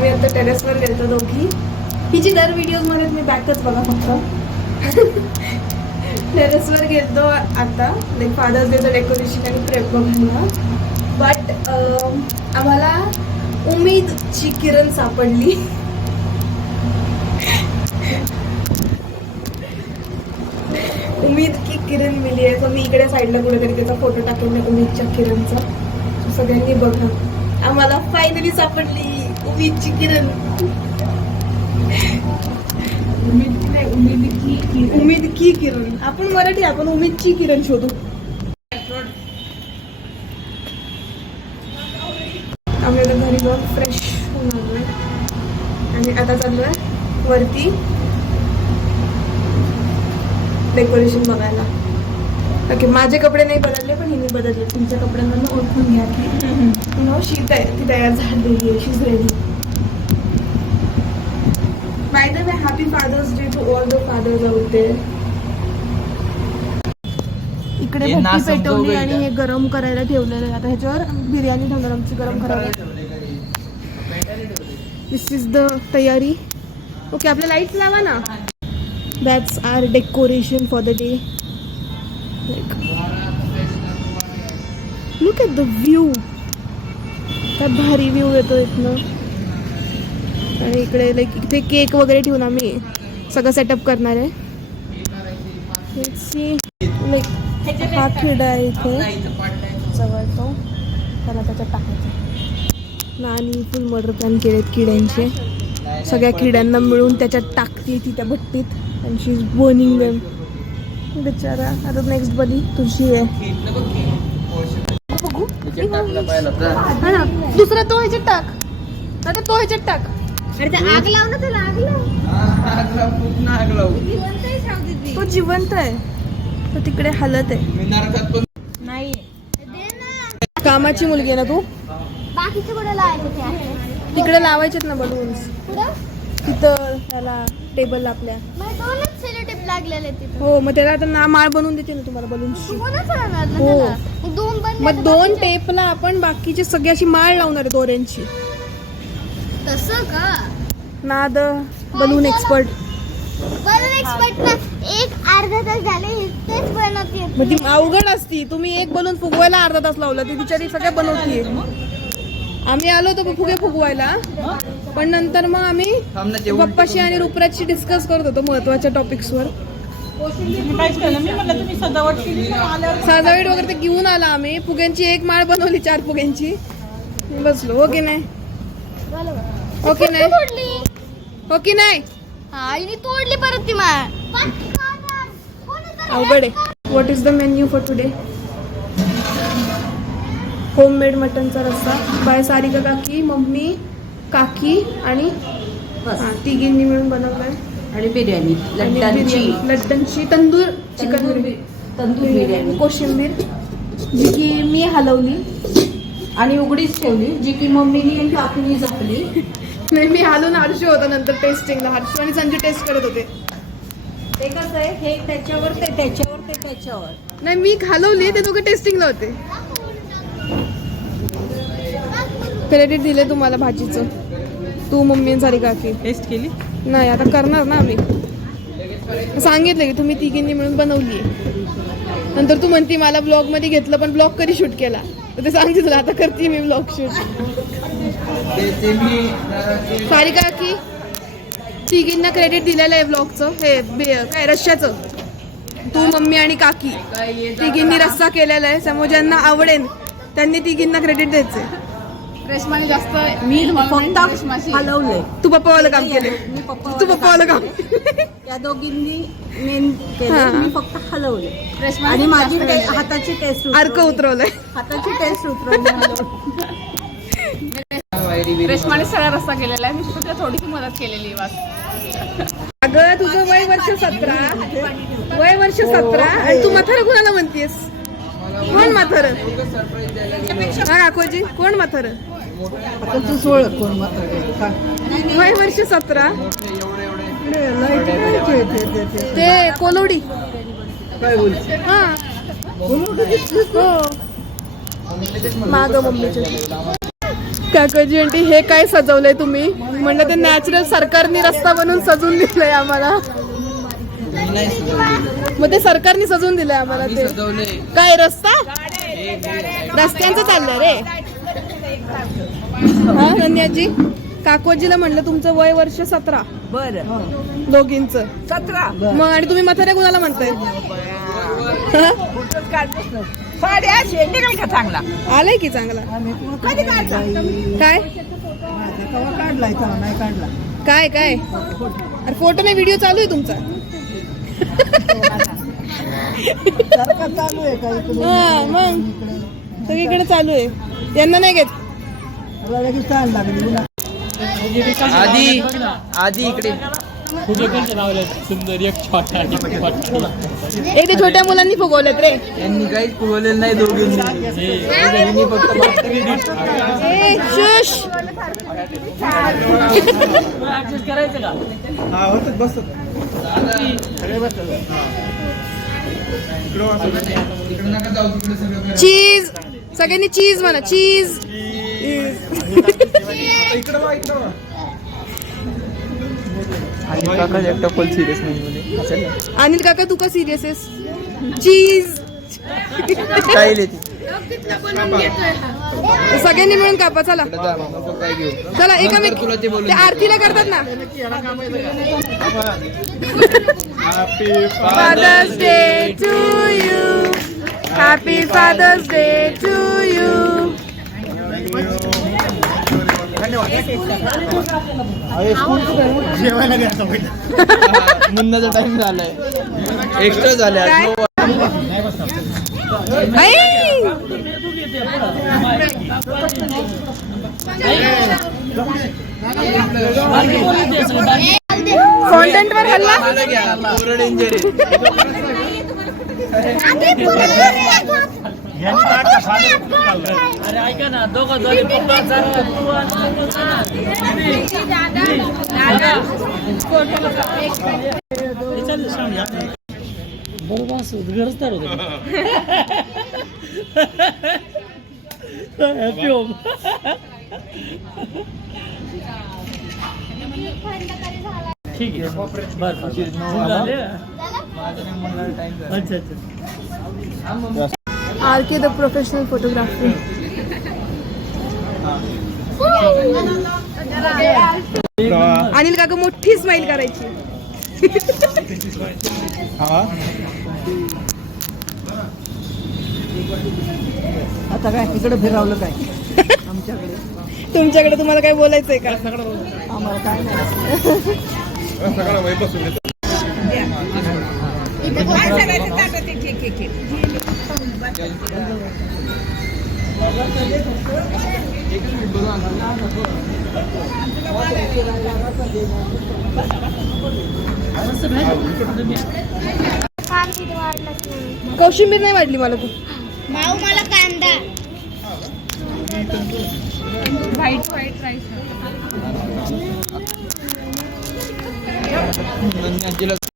आम्ही आता टेरेसवर गेलतो दोघी. हिची दर व्हिडिओजमध्ये तुम्ही बॅकच बघा फक्त. टेरेसवर गेलतो आता लाईक फादर्स डेचं डेकोरेशन आणि प्रेप बघायला. बट आम्हाला उमेदची किरण सापडली. उमेद की किरण मिली आहे. तर मी इकडे साईडला कुठेतरी त्याचा फोटो टाकून नाही उमेदच्या किरणचा. सगळ्यांनी बघा, आम्हाला फायनली सापडली उमेदची किरण. उमेद की किरण. आपण मराठी, आपण उमेदची किरण शोधू. आम्ही आता घरी जाऊन फ्रेश होऊन आलोय आणि आता चाललोय वरती डेकोरेशन बघायला. ओके, माझे कपडे नाही बदलले पण हिने बदलले. तुमच्या कपड्यांना ओळखून घ्या की नो शीत आहे, ती तयार झालेली आहे. She is ready. By the way, happy father's day to all the fathers out there. इकडे भट्टी पेटवली आणि हे गरम करायला ठेवलेलं आहे. आता ह्याच्यावर बिर्याणी ठेवणार आमची गरम करायला. दिस इज द तयारी. ओके, आपल्या लाईट्स लावा ना. That's our decoration for the day. Like, look at the view. काय भारी व्ह्यू येतो इथनं. आणि इकडे लाईक इथे केक वगैरे ठेवून आम्ही सगळं सेटअप करणार आहे. लाईक हा खिडा आहे इथे जवळ तो, त्याला त्याच्यात टाकायचा. आणि फुल मर्डर प्लॅन केलेत किड्यांचे. सगळ्या किड्यांना मिळून त्याच्यात टाकते ती त्या भट्टीत. And she's burning them. बिचारा. आता नेक्स्ट बली तुझी आहे. बघू हा ना, दुसरा तो ह्याच्यात टाक. आता तो ह्याच्यात टाक. आग लाव ना त्याला. आग लाव. तो जिवंत आहे. तो तिकडे हलत आहे. नाही कामाची मुलगी आहे ना तू. बाकीचे कुठे लावायचे? तिकडे लावायचेत ना बलून्स. तिथं त्याला टेबल आपल्या हो. मग त्याला आता ना माळ बनवून देते ना तुम्हाला बलून्सची. हो, मग 2 टेपला आपण बाकीची सगळी अशी माळ लावणार आहे दोऱ्यांची. तसं का? नाद बलून एक्सपर्ट. एक अर्धा तास झाले तेच बनवते. मग ती अवघड असती. तुम्ही एक बलून फुगवायला अर्धा तास लावला. ती बिचारी सगळ्या बनवतीये. आम्ही आलो होतो फुगे फुगवायला, पण नंतर मग आम्ही पप्पाशी आणि रुपराजशी डिस्कस करत होतो महत्वाच्या टॉपिक्सवर. सजावट वगैरे ते घेऊन आला आम्ही. फुग्यांची एक माळ बनवली 4 फुग्यांची. बसलो. ओके नाही? ओके नाही? ओके नाही? आईने तोडली परत ती माळ. अवघड आहे. What is the menu for today? Homemade मटनचा रस्सा बाय सारिका काकी, मम्मी, काकी आणि तिघींनी मिळून बनवलाय. आणि बिर्याणी लड्डनची तंदूर चिकन बिर्याणी, कोशिंबीर जी की मी हलवली आणि उघडीच ठेवली, जी की मम्मीनी आणि काकीनी झाकली. नाही, मी हलवून हर्षू होता नंतर टेस्टिंगला. हर्षू आणि संजू टेस्ट करत होते. ते कसं आहे, हे त्याच्यावर ते त्याच्यावर ते त्याच्यावर. नाही, मी हलवली, ते दोघे टेस्टिंगला होते. क्रेडिट दिले तुम्हाला भाजीचं. तू मम्मी आणि सारिका काकी टेस्ट केली नाही. आता करणार ना आम्ही. सांगितलं की तुम्ही तिघींनी मिळून बनवली. नंतर तू म्हणती मला ब्लॉग मध्ये घेतलं, पण ब्लॉग कधी शूट केला? तर ते सांगते तुला. आता करते मी ब्लॉग शूट. सारिका काकी तिघींना क्रेडिट दिलेलं आहे ब्लॉगचं. हे काय रश्श्याचं. तू मम्मी आणि काकी तिघींनी रस्सा केलेला आहे. समोर ज्यांना आवडेल त्यांनी तिघींना क्रेडिट द्यायचंय. रेशमाने जास्त मी फक्त हलवलंय. तू पप्पावालं काम केले. तू पप्पावालं काम. त्या दोघींनी मेन केलं, मी फक्त हलवले. आणि माझी हाताची टेस्ट अर्क उतरवलंय. हाताची टेस्ट उतरवली. रेशमाने सगळा रस्सा केलेला आहे. मी फक्त थोडीशी मदत केलेली बस. अगं तुझं वय वर्ष 17. वय वर्ष 17 आणि तू म्हातारं कुणाला म्हणतेस? कोण म्हातारं? हा काकोजी, कोण म्हातारं? तू सोळ कोण वय वर्ष 17. ते कोलोडी. काय बोलते? हा हो. माग मम्मीचे काकाजी आंटी हे काय सजवलंय तुम्ही? म्हणलं ते नॅचरल सरकारने रस्ता बनवून सजवून दिलंय आम्हाला. मग ते सरकारने सजवून दिलंय आम्हाला. ते काय रस्ता रस्त्यांचं चाललंय रे. हा धन्याजी काकोजीला म्हणलं तुमचं वय वर्ष 17. बरं दोघींचं 17. मग आणि तुम्ही म्हाताऱ्या कुणाला म्हणताय? साड्या निघाल का चांगला? आलाय की चांगला. कधी काढला? काय काढलाय नाही काढला. काय काय अरे फोटो नाही व्हिडिओ चालू आहे तुमचा. चालू आहे का इकडे? हा मग सगळीकडे चालू आहे. यांना नाही घेत. आधी आधी इकडे सुंदर एक छोटा एक ते छोट्या मुलांनी फुगवलेत रे. यांनी काहीच पुरवलेलं नाही दोघींनी फक्त ए शुश करायचं का? चीज सगळ्यांनी चीज म्हणा. चीज एकटा फुल सिरियस नाही. अनिल काका तू का सिरियस आहेस? चीज स्टाईल येते. सगळ्यांनी मिळून कापा. चला काय घेऊ चला एकामेक तुला ते बोलून ते आरतीला करतात ना. Father's day to you. Happy father's day to you. मुन्नाचा टाइम झालाय. एक्स्ट्रा झाले आज. कॉन्टेंट वर हल्ला. डेंजर अरे ऐका ना दोघं दोघे बरोबर गरजदार होत. Happy home. ठीक आहे बरं अच्छा अच्छा. R K the professional photographer. Anil काका मोठी स्माइल करायची. आता काय इकडे फिरवलं काय आमच्याकडे? तुमच्याकडे तुम्हाला काय बोलायचंय का? आम्हाला काय नाही. कोशिंबीर नाही वाढली मला. तू माऊ मला कांदा. White rice.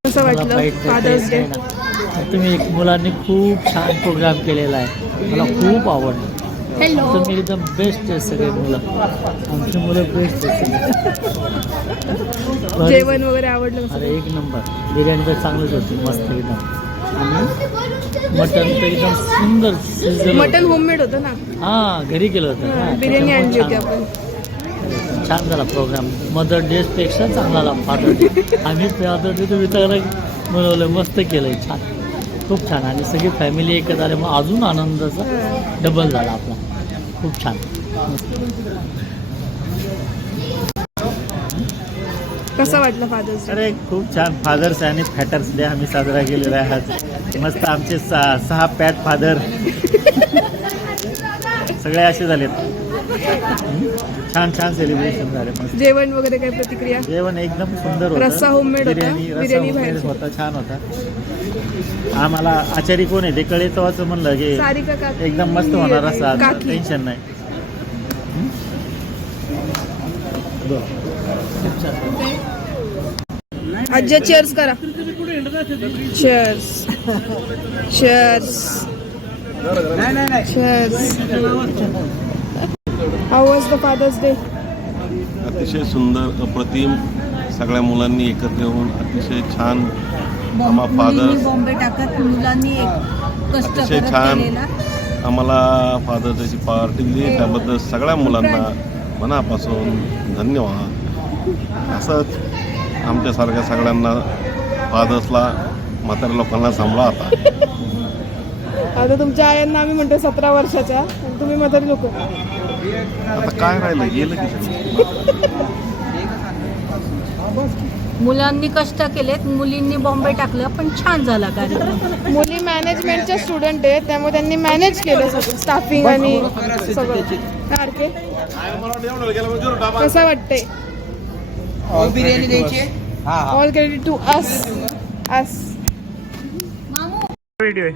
कसं वाटलं फादर्स डे? तुम्ही मुलांनी खूप छान प्रोग्राम केलेला आहे. मला खूप आवडलं. तुम्ही एकदम बेस्ट आहे सगळे मुलं. आमची मुलं बेस्ट आहे सगळे. जेवण वगैरे आवडलं कसं? अरे एक नंबर. बिर्याणी तर चांगलीच होती मस्त एकदम. आणि मटन तर एकदम सुंदर शिजलं. मटन होममेड होतं ना. हा घरी केलं होतं ना. बिर्याणी आणली होती आपण. छान झाला प्रोग्राम. मदर डे पेक्षा चांगला झाला फादर डे. आम्ही फादर डे तुम्ही चांगलं बनवलं. मस्त केलंय. छान खूप छान. आणि सगळी फॅमिली एकत्र आले मग अजून आनंदाचा डबल झाला आपला. खूप छान. कसं वाटलं फादर्स डे? अरे खूप छान. फादर्स आणि फॅटर्स डे आम्ही साजरा केलेला आहे आज. मस्त आमचे 6 पॅट फादर सगळे असे झालेत. छान छान सेलिब्रेशन झाले. मस्त जेवण वगैरे काय प्रतिक्रिया? जेवण एकदम सुंदर होतं. रस्सा homemade होता. बिर्याणी रस्सा बाहेरची. होता. छान होता. आम्हाला आचारी कोण आहे ते कळेतवाचं म्हणलं की सारिका काकी. एकदम मस्त होणार रस्सा. काकी. टेन्शन नाही. आज्जा चेअर्स करा. Cheers cheers cheers. How was the father's day? अतिशय सुंदर, अप्रतिम. सगळ्या मुलांनी एकत्र येऊन अतिशय छान आम्हा फादर बॉम्बे टाकत मुलांनी कष्ट अतिशय करत छान केलेला. आम्हाला फादर्स डेची पार्टी दिली. त्याबद्दल सगळ्या मुलांना मनापासून धन्यवाद. असंच आमच्यासारख्या सगळ्यांना फादर्सला, म्हाताऱ्या लोकांना सांभाळा. आता तुमच्या आयांना आम्ही म्हणतो 17 वर्षाच्या, आणि तुम्ही म्हातारी लोक. आता काय राहिलं, गेलं की सगळं. मुलांनी कष्ट केलेत, मुलींनी बॉम्बे टाकलं, पण छान झाला कार्यक्रम. मुली मॅनेजमेंटच्या स्टुडंट आहेत, त्यामुळे त्यांनी मॅनेज केलं सगळं, स्टाफिंग आणि सगळं. सारखे कसं वाटतंय? बिर्याणी द्यायची. All credit to us. Video आहे.